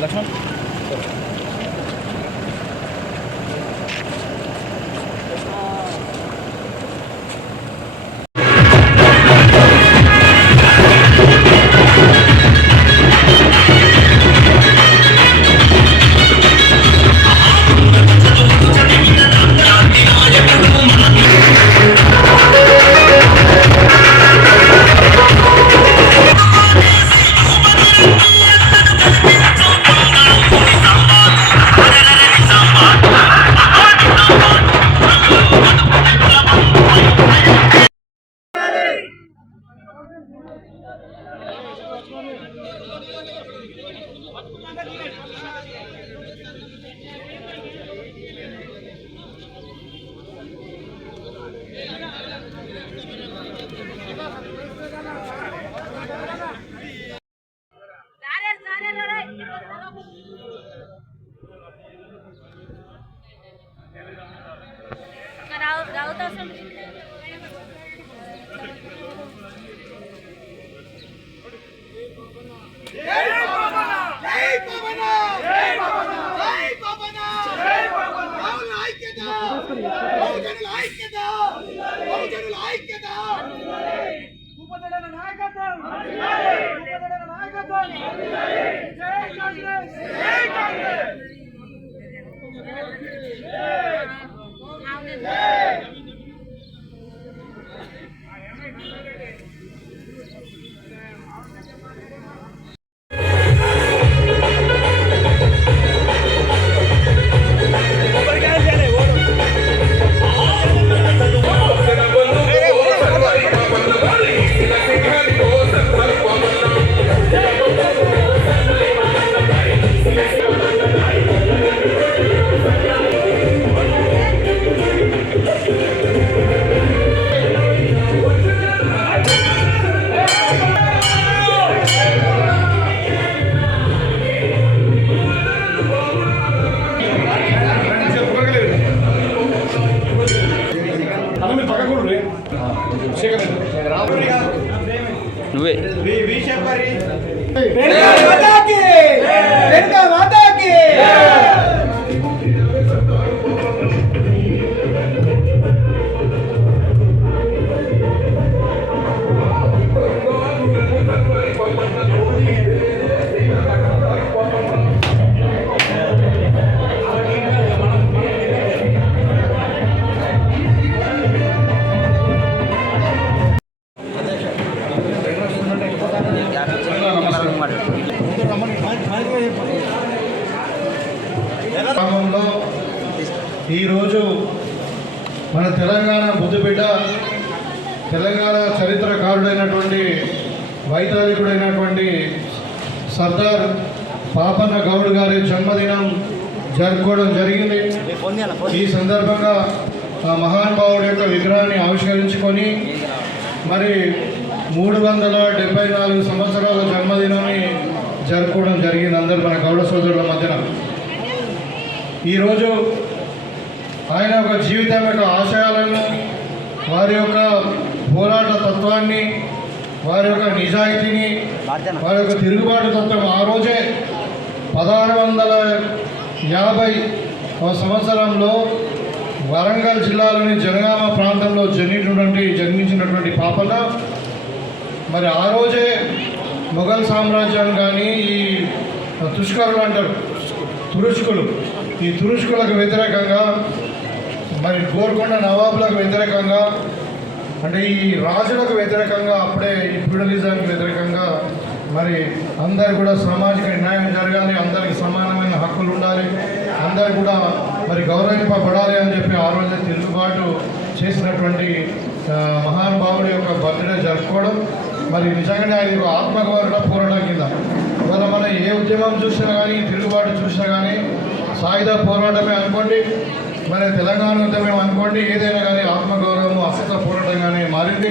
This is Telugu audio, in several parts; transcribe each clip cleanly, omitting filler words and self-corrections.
लक्ष्मण నువ్వే గ్రామంలో ఈరోజు మన తెలంగాణ ముద్దుబిడ్డ తెలంగాణ చరిత్రకారుడైనటువంటి వైతాళికుడైనటువంటి సర్దార్ పాపన్న గౌడ్ గారి జన్మదినం జరుపుకోవడం జరిగింది. ఈ సందర్భంగా ఆ మహానుభావుడి యొక్క విగ్రహాన్ని ఆవిష్కరించుకొని మరి 374 సంవత్సరాల జన్మదినాన్ని జరుపుకోవడం జరిగింది అందరు మన గౌడ సోదరుల మధ్యన. ఈరోజు ఆయన యొక్క జీవితం యొక్క ఆశయాలను, వారి యొక్క పోరాట తత్వాన్ని, వారి యొక్క నిజాయితీని, వారి యొక్క తిరుగుబాటు తత్వం ఆ రోజే 1650 సంవత్సరంలో వరంగల్ జిల్లాలోని జనగామ ప్రాంతంలో జన్మించినటువంటి పాపన్న మరి ఆ రోజే మొఘల్ సామ్రాజ్యం కానీ ఈ తుష్కరులు అంటారు తురుష్కులు, ఈ తురుష్కులకు వ్యతిరేకంగా మరి గోల్కొండ నవాబులకు వ్యతిరేకంగా అంటే ఈ రాజులకు వ్యతిరేకంగా అప్పుడే ఈ ఫ్యూడలిజానికి వ్యతిరేకంగా మరి అందరు కూడా సామాజిక న్యాయం జరగాలి, అందరికి సమానమైన హక్కులు ఉండాలి, అందరు కూడా మరి గౌరవింపబడాలి అని చెప్పి ఆ రోజే తిరుగుబాటు చేసినటువంటి మహానుభావుడి యొక్క బర్త్డే జరుపుకోవడం మరి నిజంగానే ఆయన ఆత్మగౌరవ పోరాటం కింద ఇవాళ మనం ఏ ఉద్యమం చూసినా కానీ తిరుగుబాటు చూసినా కానీ సాయుధ పోరాటమే అనుకోండి, మరి తెలంగాణ ఉద్యమం అనుకోండి, ఏదైనా కానీ ఆత్మగౌరవము అస్తిత్వ పోరాటంగానే మారింది.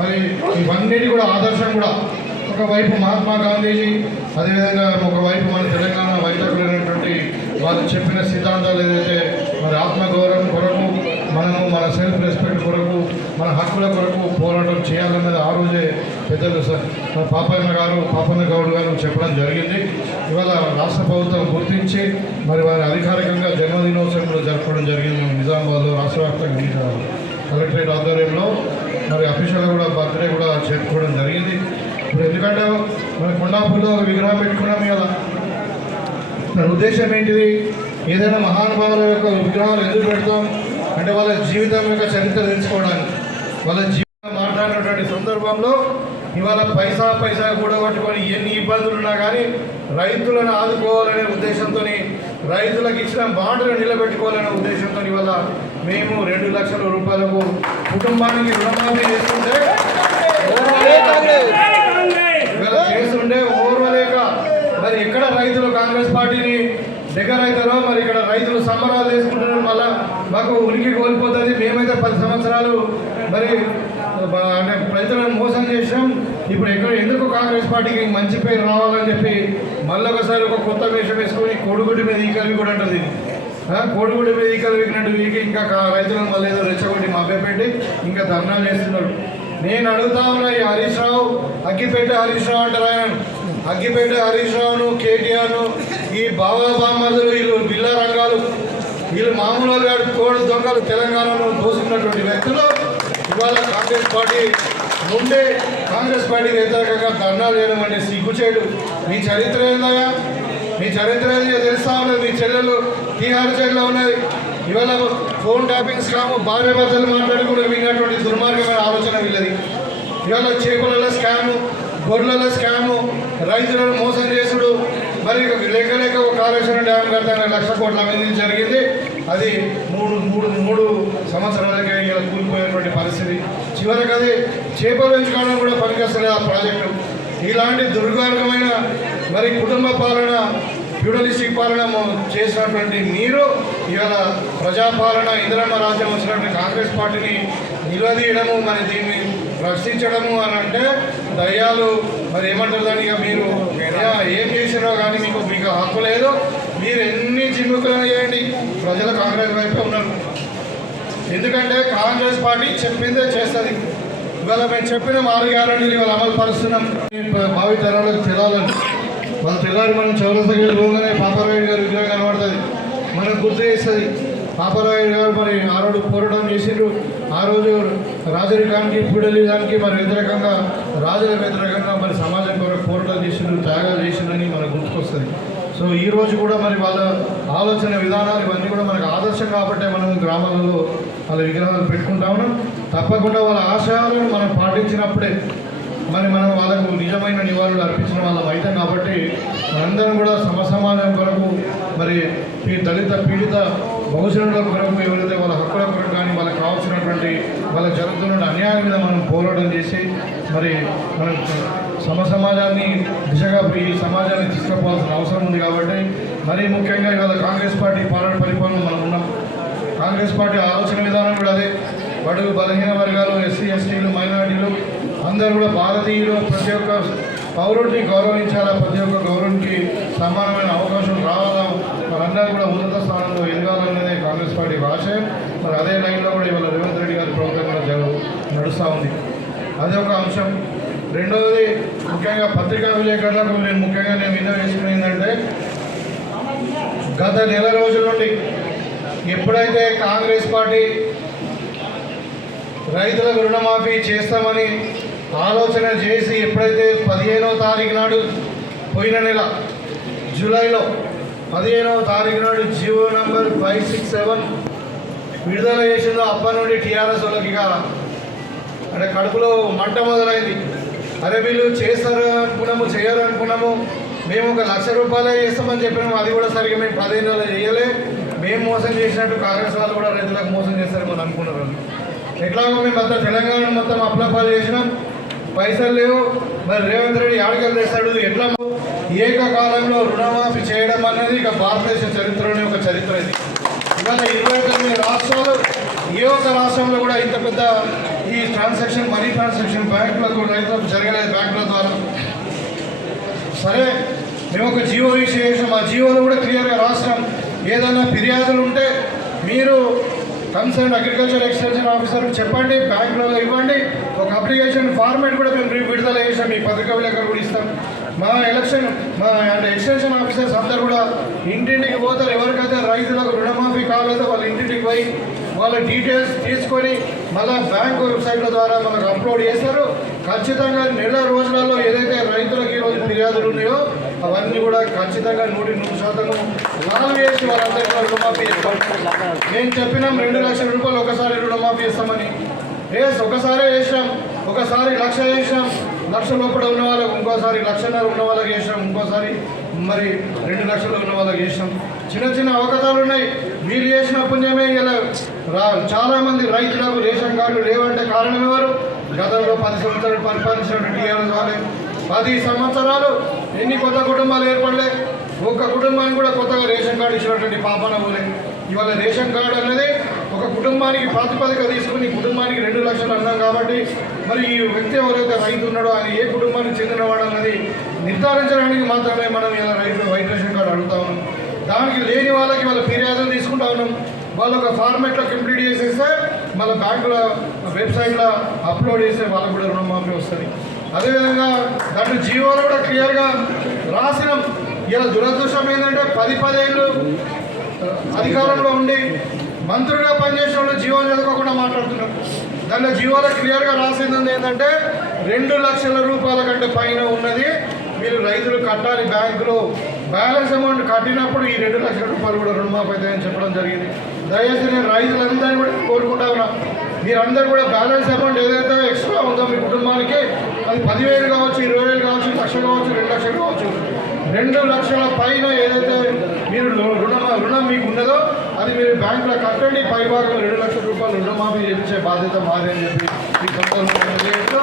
మరి ఇవన్నిటి కూడా ఆదర్శం కూడా ఒకవైపు మహాత్మా గాంధీజీ, అదేవిధంగా ఒకవైపు మన తెలంగాణ వైద్యులైనటువంటి వాళ్ళు చెప్పిన సిద్ధాంతాలు ఏదైతే మరి ఆత్మగౌరవం కొరకు మనము మన సెల్ఫ్ రెస్పెక్ట్ కొరకు మన హక్కుల కొరకు పోరాటం చేయాలన్నది ఆ రోజే పెద్దలు మన పాపన్న గౌడ్ గారు చెప్పడం జరిగింది. ఇవాళ రాష్ట్ర ప్రభుత్వం గుర్తించి మరి వారి అధికారికంగా జన్మదినోత్సవం కూడా జరపడం జరిగింది. నిజామాబాద్లో రాష్ట్ర వ్యాప్తంగా కలెక్టరేట్ ఆధ్వర్యంలో మరి అఫీషియల్గా కూడా బర్త్డే కూడా జరుపుకోవడం జరిగింది. ఇప్పుడు ఎందుకంటే మన కొండాపూర్లో ఒక విగ్రహం పెట్టుకున్నాం కదా, దాని ఉద్దేశం ఏంటిది? ఏదైనా మహానుభావుల యొక్క విగ్రహాలు ఎందుకు పెడతాం అంటే వాళ్ళ జీవితం యొక్క చరిత్ర తెలుసుకోవడానికి. వాళ్ళ జీవితం మాట్లాడినటువంటి సందర్భంలో ఇవాళ పైసా కూడా పట్టుకొని ఎన్ని ఇబ్బందులు ఉన్నా కానీ రైతులను ఆదుకోవాలనే ఉద్దేశంతో, రైతులకు ఇచ్చిన మాటలు నిలబెట్టుకోవాలనే ఉద్దేశంతో ఇవాళ మేము 2 లక్షల రూపాయలకు కుటుంబానికి రుణమాఫీ చేస్తుంటే చేస్తుండే ఓర్వలేక మరి ఎక్కడ రైతులు కాంగ్రెస్ పార్టీని దగ్గర అవుతారో మరి ఇక్కడ రైతులు సంబరాలు చేసుకుంటున్నారు. మళ్ళీ మాకు ఉనికి కోల్పోతుంది. మేమైతే 10 సంవత్సరాలు మరి అంటే రైతులను మోసం చేసాం. ఇప్పుడు ఎందుకు కాంగ్రెస్ పార్టీకి మంచి పేరు రావాలని చెప్పి మళ్ళీ ఒకసారి ఒక కొత్త వేషం వేసుకొని కోడిగుడ్డి మీద ఈకలు కూడా అంటుంది. కోడిగుడ్డి మీద ఈకలు వీకినట్టు వీకి ఇంకా రైతులను మళ్ళీ ఏదో రెచ్చగొట్టి మభ్యపెట్టి ఇంకా ధర్నాలు చేస్తున్నారు. నేను అడుగుతా ఉన్నా, ఈ హరీష్ రావు అగ్గిపేట హరీష్ రావు అంటారు. ఆయన అగ్గిపేట హరీష్ రావును, కేటీఆర్ను, ఈ బామర్దులు, వీళ్ళు బిల్ల రంగాలు, వీళ్ళు మామూలు గారు తోడు దొంగలు తెలంగాణను దోసుకున్నటువంటి వ్యక్తులు ఇవాళ కాంగ్రెస్ పార్టీ ముందే కాంగ్రెస్ పార్టీకి వ్యతిరేకంగా ధర్నాలు చేయడం అంటే సిగ్గుచేడు. మీ చరిత్ర ఏందయ్యా? మీ చరిత్ర ఏదో తెలుస్తా ఉన్నది. మీ చెల్లెలు టీఆర్ జైల్లో ఉన్నది. ఇవాళ ఫోన్ ట్యాపింగ్ స్కామ్, భార్య భర్తలు మాట్లాడుకుంటూ విన్నటువంటి దుర్మార్గమైన ఆలోచన వీళ్ళది. ఇవాళ చేపల స్కాము, గొర్రెల స్కాము, రైతులను మోసం చేసుడు, మరి లేక ఒక కాళేశ్వర డ్యామ్ కడతానే 1,00,000 కోట్ల అవినీతి జరిగింది. అది మూడు సంవత్సరాలకే ఇలా కూలిపోయినటువంటి పరిస్థితి. చివరికి అది చేపలు పెంచుకోవడం కూడా పనికొస్తలేదు ఆ ప్రాజెక్టు. ఇలాంటి దుర్మార్గమైన మరి కుటుంబ పాలన, ఫ్యూడలిస్టిక్ పాలన చేసినటువంటి మీరు ఇవాళ ప్రజాపాలన, ఇందిరమ్మ రాజ్యం వచ్చినటువంటి కాంగ్రెస్ పార్టీని నిలదీయడము, మరి దీన్ని ప్రశ్నించడము అని అంటే దయ్యాలు మరి ఏమంటారు దాన్ని? ఇక మీరు ఏం చేసినో కానీ మీకు హక్కు లేదు. మీరు ఎన్ని చిమ్ముకులను చేయండి, ప్రజలు కాంగ్రెస్ వైపే ఉన్నారు. ఎందుకంటే కాంగ్రెస్ పార్టీ చెప్పిందే చేస్తుంది. ఇవాళ మేము చెప్పిన 6 గ్యారెంటీలు ఇవాళ అమలు పరుస్తున్నాం. భావి తరాలకు తెలాలని వాళ్ళ తెల్లారి మనం చౌరస్తకి పోగానే పాపారాయుడు గారి విగ్రహం కనబడుతుంది, మనకు గుర్తు చేస్తుంది. పాపారాయుడు గారు మరి ఆ రోజు పోరాటం చేసిండ్రు. ఆ రోజు రాజరికానికి, ఫ్యూడలిజానికి మరి వ్యతిరేకంగా, రాజుల వ్యతిరేకంగా మరి సమాజం కొరకు పోరాటాలు చేసిండ్రు, త్యాగాలు చేసిండ్రని మనకు గుర్తుకొస్తుంది. సో ఈ రోజు కూడా మరి వాళ్ళ ఆలోచన విధానాలు ఇవన్నీ కూడా మనకు ఆదర్శం కాబట్టి మనం గ్రామాలలో వాళ్ళ విగ్రహాలు పెట్టుకుంటా ఉన్నాం. తప్పకుండా వాళ్ళ ఆశయాలను మనం పాటించినప్పుడే మరి మనం వాళ్ళకు నిజమైన నివాళులు అర్పించిన వాళ్ళం అవుతాం. కాబట్టి మనందరం కూడా సమాజం కొరకు మరి దళిత పీడిత బహుజనుల కొరకు ఎవరైతే వాళ్ళ హక్కుల కొరకు కానీ వాళ్ళకి కావాల్సినటువంటి వాళ్ళకి జరుగుతున్న అన్యాయం మీద మనం పోరాటం చేసి మరి మనం సమాజాన్ని దిశగా ఈ సమాజాన్ని తీసుకుపోవాల్సిన అవసరం ఉంది. కాబట్టి మరీ ముఖ్యంగా ఇవాళ కాంగ్రెస్ పార్టీ పరిపాలన మనం ఉన్నాం. కాంగ్రెస్ పార్టీ ఆలోచన విధానం కూడా అదే. బడుగు బలహీన వర్గాలు, ఎస్సీ ఎస్టీలు, మైనారిటీలు అందరూ కూడా భారతీయులు, ప్రతి ఒక్క పౌరుడిని గౌరవించాలా, ప్రతి ఒక్క గౌరవానికి సమానమైన అవకాశం రావాలా, మనందరూ కూడా ఉన్నత స్థానంలో ఎదగాలనేది కాంగ్రెస్ పార్టీ ఆశయం. మరి అదే లైన్లో కూడా ఇవాళ రేవంత్ రెడ్డి గారి ప్రభుత్వం కూడా నడుస్తూ ఉంది. అదే ఒక అంశం. రెండవది ముఖ్యంగా పత్రికా విలేకరులకు నేను ముఖ్యంగా విన్నవి వేసుకుని ఏంటంటే, గత నెల రోజుల నుండి ఎప్పుడైతే కాంగ్రెస్ పార్టీ రైతులకు రుణమాఫీ చేస్తామని ఆలోచన చేసి ఎప్పుడైతే 15వ తారీఖు నాడు, పోయిన నెల జూలైలో 15వ తారీఖు నాడు జియో నంబర్ 567 విడుదల చేసిందో అప్పటి నుండి టీఆర్ఎస్ వాళ్ళకి అంటే కడుపులో మంట మొదలైంది. అరే వీళ్ళు చేస్తారు అనుకున్నాము, చేయరు అనుకున్నాము, మేము ఒక 1,00,000 రూపాయలే చేస్తామని చెప్పినాము, అది కూడా సరిగ్గా మేము 15 నెలలు చేయలే, మేము మోసం చేసినట్టు కాంగ్రెస్ వాళ్ళు కూడా రైతులకు మోసం చేస్తారని అనుకున్నారు. ఎట్లాగో మేము అంతా తెలంగాణ మొత్తం అప్లపాలు చేసినాం, పైసలు లేవు. మరి రేవంత్ రెడ్డి ఆడికలు తెస్తాడు. ఎట్లా ఏకకాలంలో రుణమాఫీ చేయడం అనేది ఇక భారతదేశ చరిత్రలోనే ఒక చరిత్ర. ఇది ఇవాళ 29 రాష్ట్రాలు, ఏ ఒక్క రాష్ట్రంలో కూడా ఇంత పెద్ద ఈ ట్రాన్సాక్షన్, మనీ ట్రాన్సాక్షన్ బ్యాంకులకు రైతులకు జరగలేదు. బ్యాంకుల ద్వారా సరే మేము ఒక జీవో ఇష్యూ చేసాం, ఆ జీవోలో కూడా క్లియర్గా రాసినాం, ఏదైనా ఫిర్యాదులు ఉంటే మీరు కన్సర్న్ అగ్రికల్చర్ ఎక్స్టెన్షన్ ఆఫీసర్కి చెప్పండి, బ్యాంకులలో ఇవ్వండి. ఒక అప్లికేషన్ ఫార్మేట్ కూడా మేము విడుదల చేసాం, మీ పత్రికా విలేకరు కూడా ఇస్తాం. మా ఎక్స్టెన్షన్ ఆఫీసర్స్ అందరూ కూడా ఇంటింటికి పోతారు. ఎవరికైతే రైతులకు రుణమాఫీ కాలేదో వాళ్ళ ఇంటింటికి పోయి వాళ్ళ డీటెయిల్స్ తీసుకొని మళ్ళీ బ్యాంకు వెబ్సైట్ల ద్వారా మనకు అప్లోడ్ చేస్తారు. ఖచ్చితంగా నెల రోజులలో ఏదైతే రైతులకు ఈరోజు ఫిర్యాదులు ఉన్నాయో అవన్నీ కూడా ఖచ్చితంగా 100% లాగు వేసి వాళ్ళందరికీ కూడా రుణమాఫీ చేస్తాం. నేను చెప్పినాం 2 లక్షల రూపాయలు ఒకసారి రుణమాఫీ చేస్తామని. ఒకసారి వేసాం, ఒకసారి 1 లక్ష వేసాం, 1 లక్ష లోపల ఉన్న వాళ్ళకి ఇంకోసారి 1.5 లక్షలు ఉన్న వాళ్ళకి వేసాం, ఇంకోసారి మరి 2 లక్షలు ఉన్న వాళ్ళకి వేసాం. చిన్న చిన్న అవకతాలు ఉన్నాయి. వీళ్ళు చేసిన పుణ్యమే ఇలా చాలామంది రైతులకు రేషన్ కార్డులు లేవంటే కారణం ఎవరు? గతంలో 10 సంవత్సరాలు పరిపాలించినటువంటి టీఆర్ఎస్ వాళ్ళే. 10 సంవత్సరాలు ఎన్ని కొత్త కుటుంబాలు ఏర్పడలే, ఒక్క కుటుంబానికి కూడా కొత్తగా రేషన్ కార్డు ఇచ్చినటువంటి పాపన పోలే. ఇవాళ రేషన్ కార్డు అనేది ఒక కుటుంబానికి ప్రాతిపదిక తీసుకుని కుటుంబానికి 2 లక్షలు అన్నాం కాబట్టి మరి ఈ వ్యక్తి ఎవరైతే రైతు ఉన్నాడో ఆయన ఏ కుటుంబానికి చెందినవాడు అన్నది నిర్ధారించడానికి మాత్రమే మనం ఇలా వైట్ రేషన్ కార్డు అడుగుతా ఉన్నాం. దానికి లేని వాళ్ళకి వాళ్ళ ఫిర్యాదులు తీసుకుంటా ఉన్నాం. వాళ్ళు ఒక ఫార్మేట్లో కంప్లీట్ చేసేస్తే మళ్ళీ బ్యాంకుల వెబ్సైట్లో అప్లోడ్ చేస్తే వాళ్ళకు కూడా రుణమాఫీ వస్తుంది. అదేవిధంగా దాంట్లో జీవోలో కూడా క్లియర్గా రాసినాం. ఇలా దురదృష్టం ఏంటంటే 10 ఏళ్ళు అధికారంలో ఉండి మంత్రులుగా పనిచేసిన వాళ్ళు జీవోలు చదువుకోకుండా మాట్లాడుతున్నారు. దాంట్లో జీవోలో క్లియర్గా రాసింది ఏంటంటే 2 లక్షల రూపాయల కంటే పైన ఉన్నది మీరు రైతులు కట్టాలి. బ్యాంకులో బ్యాలెన్స్ అమౌంట్ కట్టినప్పుడు ఈ 2 లక్షల రూపాయలు కూడా రుణమాఫీ అవుతాయని చెప్పడం జరిగింది. దయచేసి నేను రైతులందరినీ కూడా కోరుకుంటా ఉన్నా, మీరందరూ కూడా బ్యాలెన్స్ అమౌంట్ ఏదైతే ఎక్స్ట్రా ఉందో మీ కుటుంబానికి అది 10,000 కావచ్చు, 20,000 కావచ్చు, 1 లక్ష కావచ్చు, 2 లక్షలు కావచ్చు, 2 లక్షల పైన ఏదైతే మీరు రుణం మీకు ఉన్నదో అది మీరు బ్యాంకులో కట్టండి. పై భాగంలో 2 లక్షల రూపాయలు రుణమాఫీ చేయించే బాధ్యత మాదే అని చెప్పి ఈ సందర్భంగా